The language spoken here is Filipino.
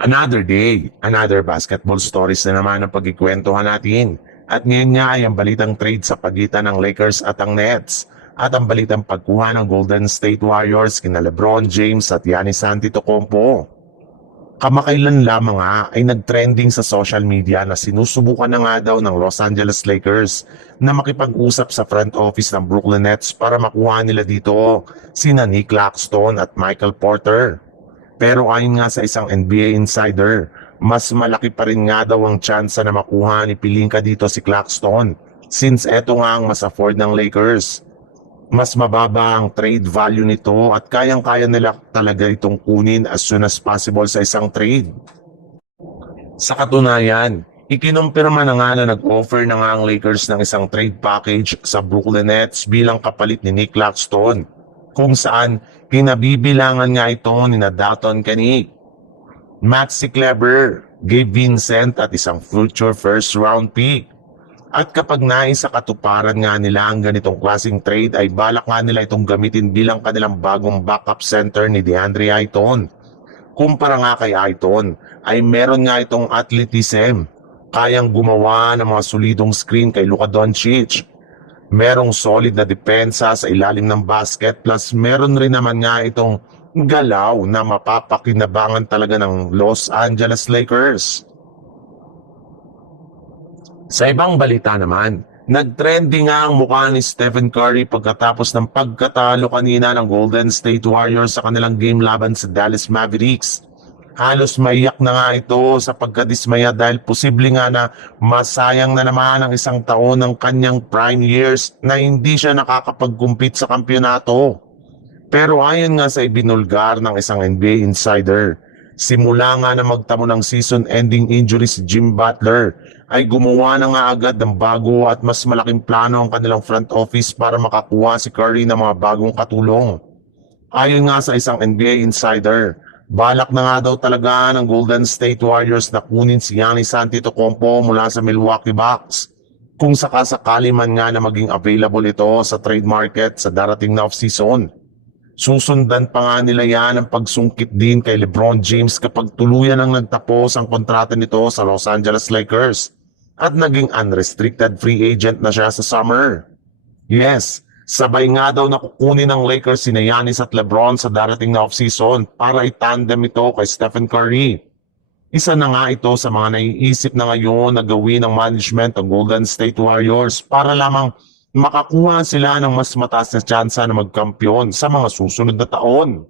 Another day, another basketball stories na naman ang pagkikwentuhan natin. At ngayon nga ay ang balitang trade sa pagitan ng Lakers at ang Nets. At ang balitang pagkuha ng Golden State Warriors kina LeBron James at Giannis Antetokounmpo. Kamakailan lamang nga ay nagtrending sa social media na sinusubukan na nga daw ng Los Angeles Lakers na makipag-usap sa front office ng Brooklyn Nets para makuha nila dito sina Nick Claxton at Michael Porter. Pero ayon nga sa isang NBA insider, mas malaki pa rin nga daw ang tsansa na makuha ni Pelinka dito si Claxton since eto nga ang mas afford ng Lakers. Mas mababa ang trade value nito at kayang-kaya nila talaga itong kunin as soon as possible sa isang trade. Sa katunayan, ikinumpirma na nga na nag-offer na nga ang Lakers ng isang trade package sa Brooklyn Nets bilang kapalit ni Nick Claxton, kung saan kinabibilangan nga ito ni Dalton Knick, Maxi Kleber, Gabe Vincent at isang future first round pick. At kapag naisa katuparan nga nila ang ganitong klaseng trade ay balak nga nila itong gamitin bilang kanilang bagong backup center ni DeAndre Ayton. Kumpara nga kay Ayton ay meron nga itong athleticism, kayang gumawa ng mga solidong screen kay Luka Doncic. Merong solid na depensa sa ilalim ng basket plus meron rin naman nga itong galaw na mapapakinabangan talaga ng Los Angeles Lakers. Sa ibang balita naman, nagtrending nga ang mukha ni Stephen Curry pagkatapos ng pagkatalo kanina ng Golden State Warriors sa kanilang game laban sa Dallas Mavericks. Halos maiyak na nga ito sa pagkadismaya dahil posible nga na masayang na naman ang isang taon ng kanyang prime years na hindi siya nakakapag-compete sa kampyonato. Pero ayon nga sa ibinulgar ng isang NBA insider, simula nga na magtamo ng season-ending injury si Jim Butler, ay gumawa na nga agad ng bago at mas malaking plano ang kanilang front office para makakuha si Curry ng mga bagong katulong. Ayon nga sa isang NBA insider, balak na nga daw talaga ng Golden State Warriors na kunin si Giannis Antetokounmpo mula sa Milwaukee Bucks. Kung sakasakali man nga na maging available ito sa trade market sa darating na off-season. Susundan pa nga nila yan ang pagsungkit din kay LeBron James kapag tuluyan ang nagtapos ang kontrata nito sa Los Angeles Lakers at naging unrestricted free agent na siya sa summer. Yes, sabay nga daw na kukunin ng Lakers sina Giannis at LeBron sa darating na off-season para itandem ito kay Stephen Curry. Isa na nga ito sa mga naiisip na ngayon na gawin ng management ng Golden State Warriors para lamang makakuha sila ng mas mataas na tsansa na magkampiyon sa mga susunod na taon.